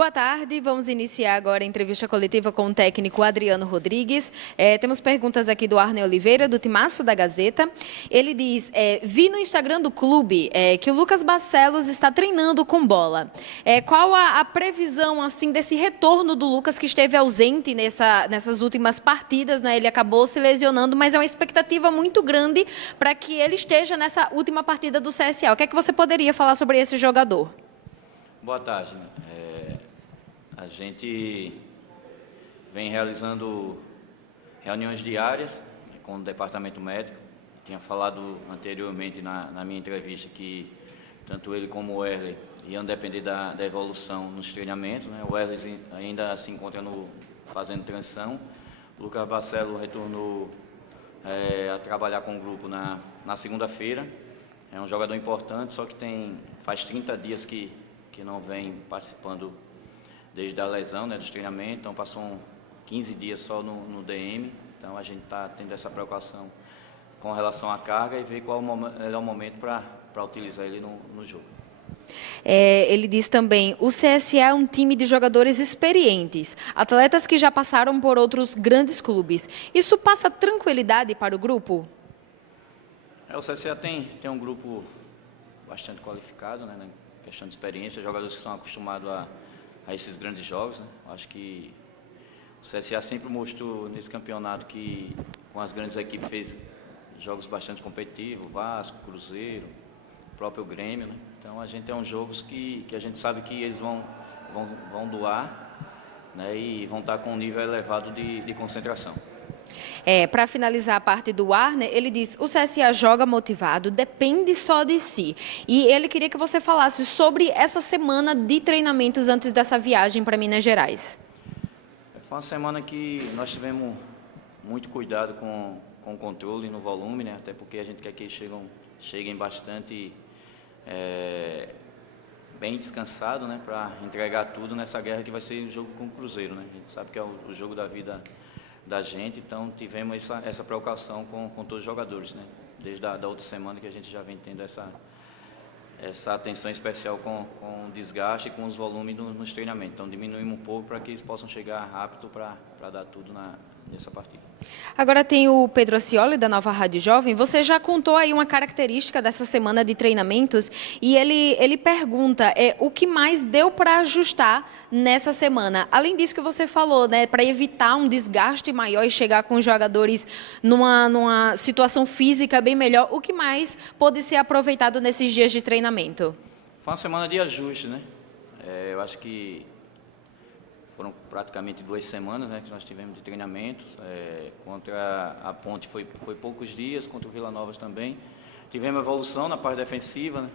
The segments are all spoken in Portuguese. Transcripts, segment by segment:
Boa tarde, vamos iniciar agora a entrevista coletiva com o técnico Adriano Rodrigues. Temos perguntas aqui do Arne Oliveira, do Timaço da Gazeta. Ele diz, vi no Instagram do clube que o Lucas Barcelos está treinando com bola. Qual a previsão assim, desse retorno do Lucas, que esteve ausente nessas últimas partidas, né? Ele acabou se lesionando, mas é uma expectativa muito grande para que ele esteja nessa última partida do CSA. O que é que você poderia falar sobre esse jogador? Boa tarde. A gente vem realizando reuniões diárias com o departamento médico. Eu tinha falado anteriormente na minha entrevista que tanto ele como o Wesley iam depender da evolução nos treinamentos, né? O Wesley ainda se encontra fazendo transição. O Lucas Barcelos retornou a trabalhar com o grupo na segunda-feira. É um jogador importante, só que faz 30 dias que não vem participando desde a lesão, né, dos treinamentos, então passou 15 dias só no DM, então a gente está tendo essa preocupação com relação à carga e ver qual é o momento para utilizar ele no jogo. Ele diz também, o CSA é um time de jogadores experientes, atletas que já passaram por outros grandes clubes. Isso passa tranquilidade para o grupo? O CSA tem um grupo bastante qualificado, né, na questão de experiência, jogadores que são acostumados a esses grandes jogos, né? Acho que o CSA sempre mostrou nesse campeonato que com as grandes equipes fez jogos bastante competitivos, Vasco, Cruzeiro, o próprio Grêmio, né? Então a gente tem uns jogos que a gente sabe que eles vão doar, né? E vão estar com um nível elevado de concentração. Para finalizar a parte do Arne, ele diz, o CSA joga motivado, depende só de si. E ele queria que você falasse sobre essa semana de treinamentos antes dessa viagem para Minas Gerais. Foi uma semana que nós tivemos muito cuidado com o controle no volume, né? Até porque a gente quer que eles cheguem bastante bem descansados, né? Para entregar tudo nessa guerra que vai ser o jogo com o Cruzeiro, né? A gente sabe que é o jogo da vida da gente, então tivemos essa preocupação com todos os jogadores, né? Desde a outra semana que a gente já vem tendo essa atenção especial com o desgaste e com os volumes nos treinamentos. Então diminuímos um pouco para que eles possam chegar rápido para dar tudo nessa partida. Agora tem o Pedro Acioli, da Nova Rádio Jovem. Você já contou aí uma característica dessa semana de treinamentos e ele pergunta o que mais deu para ajustar nessa semana. Além disso que você falou, né, para evitar um desgaste maior e chegar com os jogadores numa situação física bem melhor, o que mais pode ser aproveitado nesses dias de treinamento? Foi uma semana de ajuste, né? Eu acho que foram praticamente 2 semanas, né, que nós tivemos de treinamento. Contra a Ponte foi poucos dias, contra o Vila Nova também. Tivemos evolução na parte defensiva, né?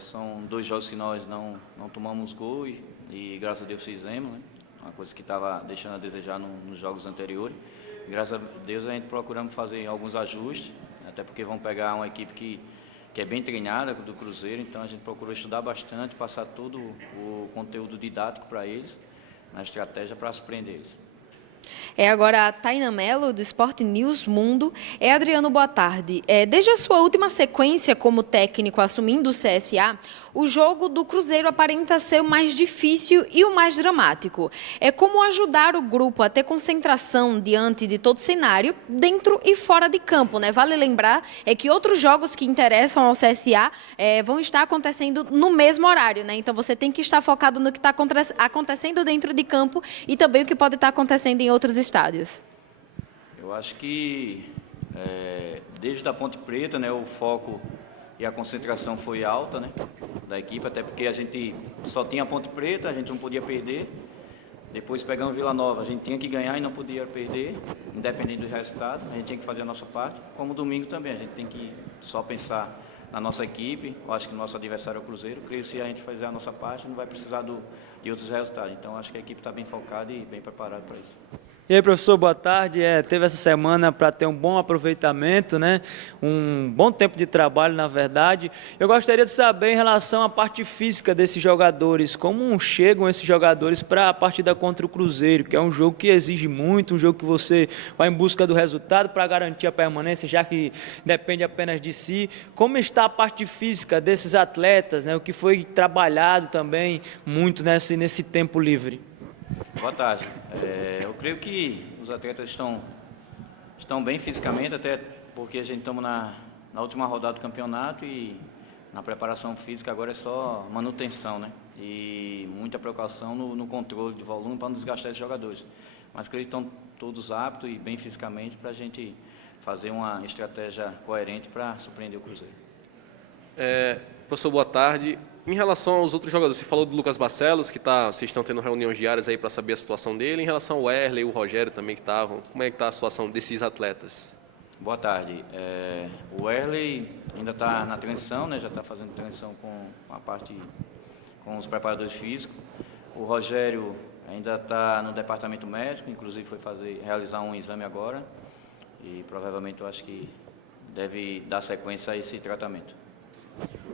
São 2 jogos que nós não tomamos gol e graças a Deus fizemos, né? Uma coisa que estava deixando a desejar nos jogos anteriores. Graças a Deus a gente procuramos fazer alguns ajustes, até porque vamos pegar uma equipe que é bem treinada, do Cruzeiro, então a gente procurou estudar bastante, passar todo o conteúdo didático para eles, na estratégia para surpreender eles. Agora a Taina Mello, do Sport News Mundo. Adriano, boa tarde. Desde a sua última sequência como técnico assumindo o CSA, o jogo do Cruzeiro aparenta ser o mais difícil e o mais dramático. Como ajudar o grupo a ter concentração diante de todo cenário, dentro e fora de campo, né? Vale lembrar que outros jogos que interessam ao CSA vão estar acontecendo no mesmo horário, né? Então você tem que estar focado no que está acontecendo dentro de campo e também o que pode estar acontecendo em outros estádios. Eu acho que desde a Ponte Preta, né, o foco e a concentração foi alta, né, da equipe, até porque a gente só tinha a Ponte Preta, a gente não podia perder. Depois pegamos Vila Nova, a gente tinha que ganhar e não podia perder, independente do resultado, a gente tinha que fazer a nossa parte. Como domingo também, a gente tem que só pensar na nossa equipe. Eu acho que o nosso adversário é o Cruzeiro, creio que se a gente fizer a nossa parte, não vai precisar de outros resultados. Então acho que a equipe está bem focada e bem preparada para isso. E aí, professor, boa tarde. Teve essa semana para ter um bom aproveitamento, né? Um bom tempo de trabalho, na verdade. Eu gostaria de saber em relação à parte física desses jogadores, como chegam esses jogadores para a partida contra o Cruzeiro, que é um jogo que exige muito, um jogo que você vai em busca do resultado para garantir a permanência, já que depende apenas de si. Como está a parte física desses atletas, né? O que foi trabalhado também muito nesse tempo livre? Boa tarde. Eu creio que os atletas estão bem fisicamente, até porque a gente estamos na última rodada do campeonato e na preparação física agora é só manutenção, né? E muita precaução no controle de volume para não desgastar esses jogadores. Mas creio que estão todos aptos e bem fisicamente para a gente fazer uma estratégia coerente para surpreender o Cruzeiro. Professor, boa tarde. Em relação aos outros jogadores, você falou do Lucas Barcelos, que vocês estão tendo reuniões diárias aí para saber a situação dele. Em relação ao Wesley e o Rogério também que estavam, como é que está a situação desses atletas? Boa tarde. O Wesley ainda está na transição, né? Já está fazendo transição com os preparadores físicos. O Rogério ainda está no departamento médico, inclusive foi realizar um exame agora e provavelmente eu acho que deve dar sequência a esse tratamento.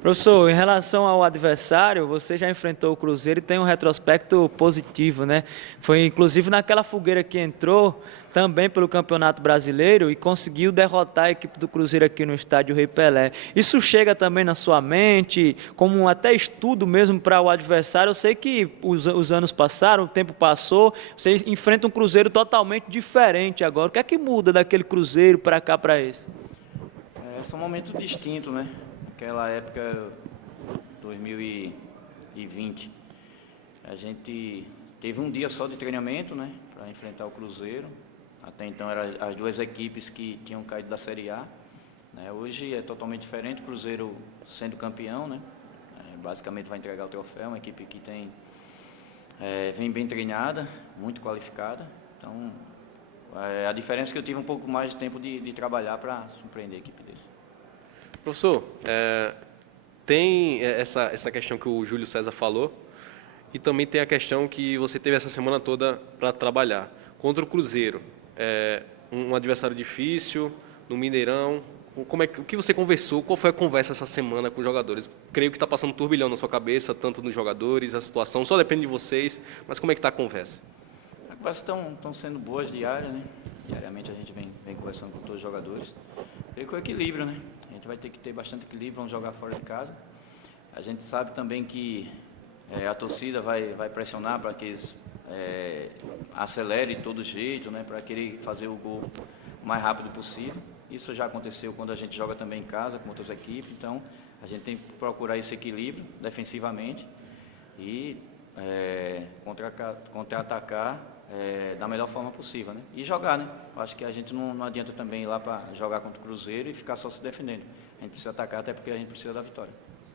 Professor, em relação ao adversário, você já enfrentou o Cruzeiro e tem um retrospecto positivo, né? Foi inclusive naquela fogueira que entrou também pelo Campeonato Brasileiro e conseguiu derrotar a equipe do Cruzeiro aqui no estádio Rei Pelé. Isso chega também na sua mente, como até estudo mesmo para o adversário? Eu sei que os anos passaram, o tempo passou, você enfrenta um Cruzeiro totalmente diferente agora. O que é que muda daquele Cruzeiro para cá, para esse? São momentos distintos, né? Naquela época, 2020, a gente teve um dia só de treinamento, né, para enfrentar o Cruzeiro. Até então eram as duas equipes que tinham caído da Série A. Né? Hoje é totalmente diferente, o Cruzeiro sendo campeão, né, basicamente vai entregar o troféu, uma equipe que vem bem treinada, muito qualificada. Então, a diferença é que eu tive um pouco mais de tempo de trabalhar para surpreender a equipe desse. Professor, tem essa questão que o Júlio César falou e também tem a questão que você teve essa semana toda para trabalhar. Contra o Cruzeiro, um adversário difícil, no Mineirão, o que você conversou, qual foi a conversa essa semana com os jogadores? Creio que está passando um turbilhão na sua cabeça, tanto nos jogadores, a situação só depende de vocês, mas como é que está a conversa? As conversas estão sendo boas diárias, né? Diariamente a gente vem conversando com todos os jogadores. Creio que o equilíbrio, né? A gente vai ter que ter bastante equilíbrio, vamos jogar fora de casa. A gente sabe também que a torcida vai pressionar para que eles acelerem de todo jeito, né? Para querer fazer o gol o mais rápido possível. Isso já aconteceu quando a gente joga também em casa com outras equipes, então a gente tem que procurar esse equilíbrio defensivamente e contra-atacar da melhor forma possível, né? E jogar, né? Eu acho que a gente não adianta também ir lá para jogar contra o Cruzeiro e ficar só se defendendo. A gente precisa atacar até porque a gente precisa da vitória.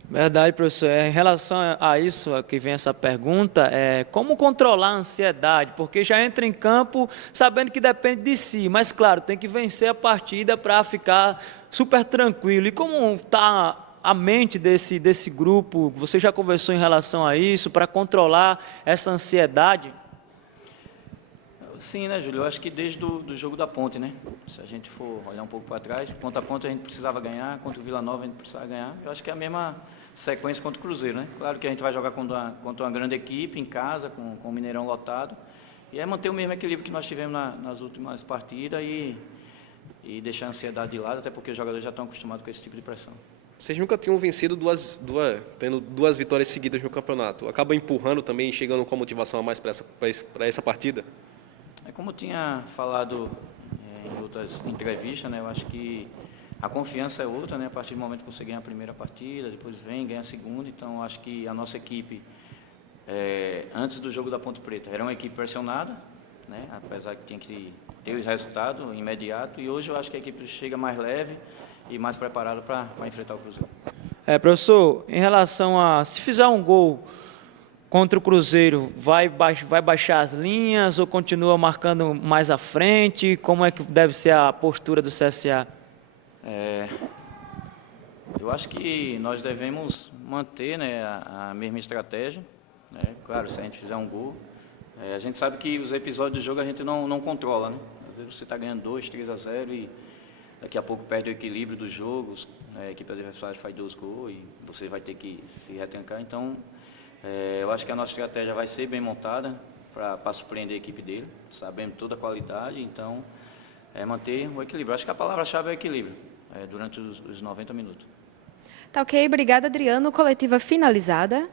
Verdade, professor. Em relação a isso, que vem essa pergunta, como controlar a ansiedade? Porque já entra em campo sabendo que depende de si, mas claro, tem que vencer a partida para ficar super tranquilo. E como está a mente desse grupo? Você já conversou em relação a isso, para controlar essa ansiedade? Sim, né, Júlio? Eu acho que desde do jogo da Ponte, né? Se a gente for olhar um pouco para trás, contra a Ponte a gente precisava ganhar, contra o Vila Nova a gente precisava ganhar. Eu acho que é a mesma sequência contra o Cruzeiro, né? Claro que a gente vai jogar contra uma grande equipe, em casa, com o Mineirão lotado. E é manter o mesmo equilíbrio que nós tivemos nas últimas partidas e deixar a ansiedade de lado, até porque os jogadores já estão acostumados com esse tipo de pressão. Vocês nunca tinham vencido tendo duas vitórias seguidas no campeonato. Acaba empurrando também e chegando com a motivação a mais para essa partida? Como eu tinha falado em outras entrevistas, né, eu acho que a confiança é outra, né, a partir do momento que você ganha a primeira partida, depois ganha a segunda, então eu acho que a nossa equipe, antes do jogo da Ponte Preta, era uma equipe pressionada, né, apesar que tinha que ter os resultados imediato, e hoje eu acho que a equipe chega mais leve e mais preparada para enfrentar o Cruzeiro. Professor, em relação a, se fizer um gol contra o Cruzeiro, vai baixar as linhas ou continua marcando mais à frente? Como é que deve ser a postura do CSA? Eu acho que nós devemos manter, né, a mesma estratégia. Né? Claro, se a gente fizer um gol, A gente sabe que os episódios do jogo a gente não controla, né? Às vezes você está ganhando 2, 3-0 e daqui a pouco perde o equilíbrio dos jogos, a equipe adversária faz 2 gols e você vai ter que se retrancar. Então, eu acho que a nossa estratégia vai ser bem montada para surpreender a equipe dele, sabendo toda a qualidade, então manter o equilíbrio. Acho que a palavra-chave é o equilíbrio durante os 90 minutos. Tá ok, obrigada, Adriano. Coletiva finalizada.